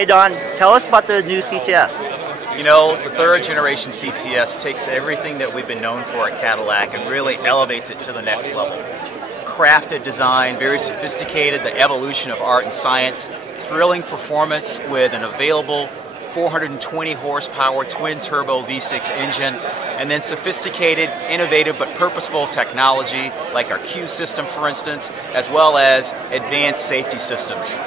Hey Don, tell us about the new CTS. You know, the third generation CTS takes everything that we've been known for at Cadillac and really elevates it to the next level. Crafted design, very sophisticated, the evolution of art and science, thrilling performance with an available 420 horsepower twin turbo V6 engine, and then sophisticated, innovative but purposeful technology like our Q system, for instance, as well as advanced safety systems.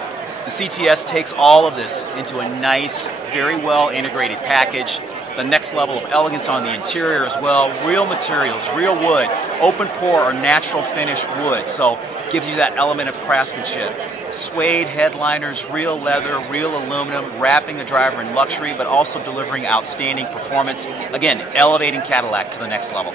The CTS takes all of this into a nice, very well integrated package. The next level of elegance on the interior as well. Real materials, real wood, open pore or natural finish wood. So gives you that element of craftsmanship. Suede headliners, real leather, real aluminum, wrapping the driver in luxury, but also delivering outstanding performance. Again, elevating Cadillac to the next level.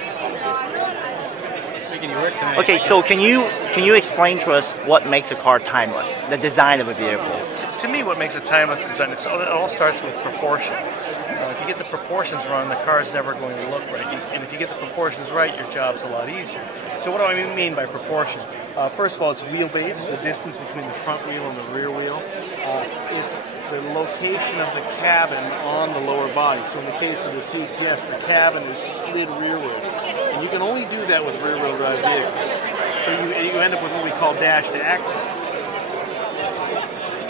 Okay, so can you explain to us what makes a car timeless? The design of a vehicle. To me, what makes a timeless design, it all starts with proportion. If you get the proportions wrong, the car is never going to look right. And if you get the proportions right, your job's a lot easier. So what do I mean by proportion? First of all, it's wheelbase, the distance between the front wheel and the rear wheel. It's the location of the cabin on the lower body. So in the case of the CTS, the cabin is slid rearward. And you can only do that with rear-wheel drive vehicles. So you end up with what we call dash to axle.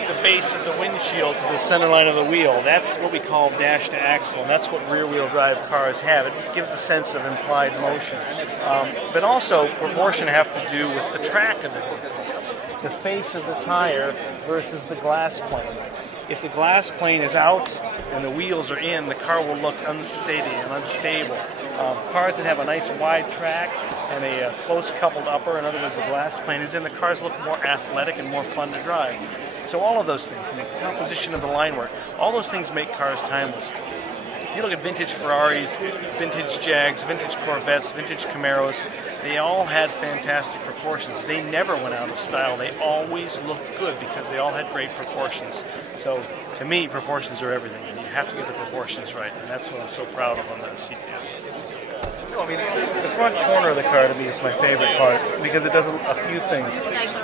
The base of the windshield to the center line of the wheel, that's what we call dash to axle, and that's what rear-wheel drive cars have. It gives the sense of implied motion. But also, proportion have to do with the track of the vehicle. The face of the tire versus the glass plane. If the glass plane is out and the wheels are in, the car will look unsteady and unstable. Cars that have a nice wide track and a close coupled upper, in other words the glass plane is in, the cars look more athletic and more fun to drive. So all of those things, and the composition of the line work, all those things make cars timeless. If you look at vintage Ferraris, vintage Jags, vintage Corvettes, vintage Camaros, they all had fantastic proportions. They never went out of style. They always looked good because they all had great proportions. So to me, proportions are everything. And you have to get the proportions right, and that's what I'm so proud of on the CTS. I mean, the front corner of the car to me is my favorite part because it does a few things.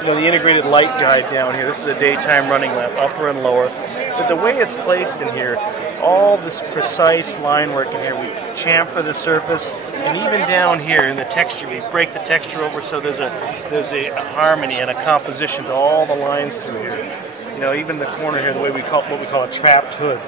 You know, the integrated light guide down here. This is a daytime running lamp, upper and lower. But the way it's placed in here, all this precise line work in here, we chamfer the surface, and even down here in the texture, we break the texture over so there's a harmony and a composition to all the lines through here. You know, even the corner here, the way we call what we call a trapped hood.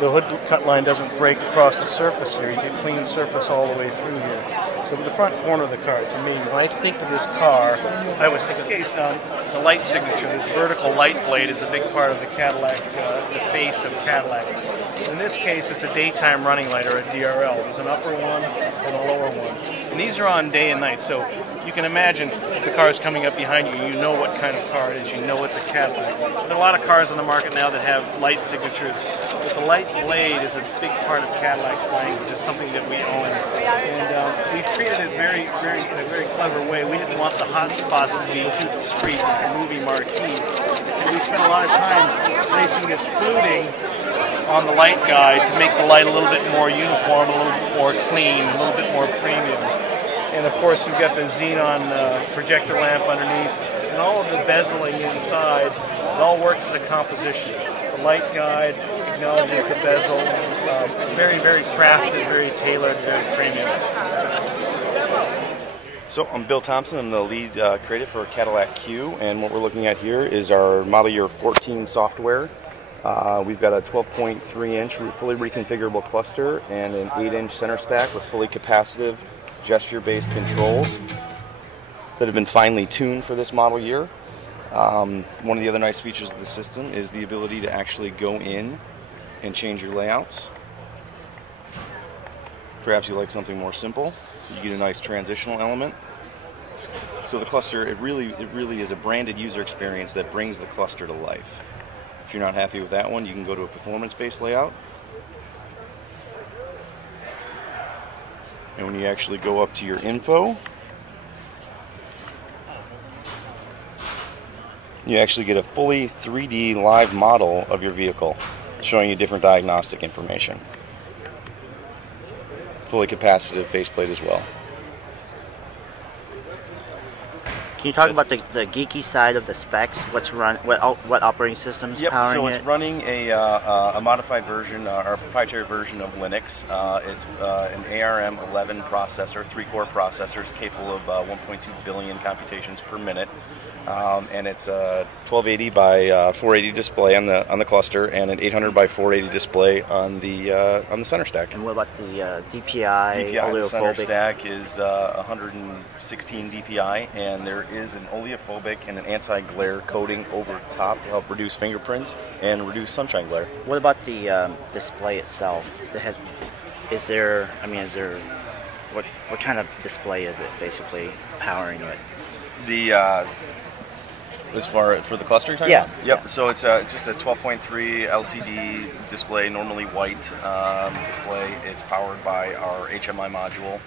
The hood cut line doesn't break across the surface here. You get clean surface all the way through here. So the front corner of the car, to me, when I think of this car, I always think of the light signature. This vertical light blade is a big part of the Cadillac, the face of Cadillac. In this case, it's a daytime running light, or a DRL. There's an upper one and a lower one. And these are on day and night, so you can imagine the car is coming up behind you. You know what kind of car it is. You know it's a Cadillac. There are a lot of cars on the market now that have light signatures. But the light blade is a big part of Cadillac's language. It's something that we own. And we've treated it in a very clever way. We didn't want the hot spots to be too discreet like a movie marquee. And we spent a lot of time placing this fluting on the light guide to make the light a little bit more uniform, a little bit more clean, a little bit more premium. And of course we've got the xenon projector lamp underneath, and all of the bezeling inside. It all works as a composition. The light guide acknowledges the bezel. Very, very crafted, very tailored, very premium. So I'm Bill Thompson. I'm the lead creative for Cadillac Q, and what we're looking at here is our model year 14 software. We've got a 12.3-inch fully reconfigurable cluster and an 8-inch center stack with fully capacitive gesture-based controls that have been finely tuned for this model year. One of the other nice features of the system is the ability to actually go in and change your layouts. Perhaps you like something more simple. You get a nice transitional element. So the cluster, it really is a branded user experience that brings the cluster to life. If you're not happy with that one, you can go to a performance-based layout. And when you actually go up to your info, you actually get a fully 3D live model of your vehicle, showing you different diagnostic information. Fully capacitive faceplate as well. Can you talk about the geeky side of the specs? What operating systems powering so it's it? running a modified version, our proprietary version of Linux. It's an ARM 11 processor, 3-core processors capable of 1.2 billion computations per minute. And it's a 1280 by 480 display on the cluster, and an 800 by 480 display on the center stack. And what about the DPI? DPI on the center oleophobic? stack is 116 DPI, and there is an oleophobic and an anti-glare coating over top to help reduce fingerprints and reduce sunshine glare. What about the display itself? What kind of display is it basically powering it? As far for the cluster you're talking about? Yep. So it's just a 12.3 LCD display, normally white display. It's powered by our HMI module,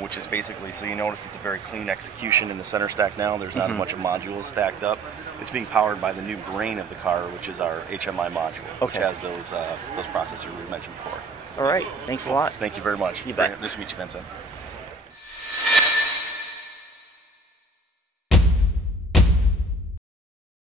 which is basically, so you notice it's a very clean execution in the center stack now. There's not a bunch of modules stacked up. It's being powered by the new brain of the car, which is our HMI module, which has those processors we mentioned before. All right. Thanks a lot. Thank you very much. You bet. Nice to meet you, Vincent.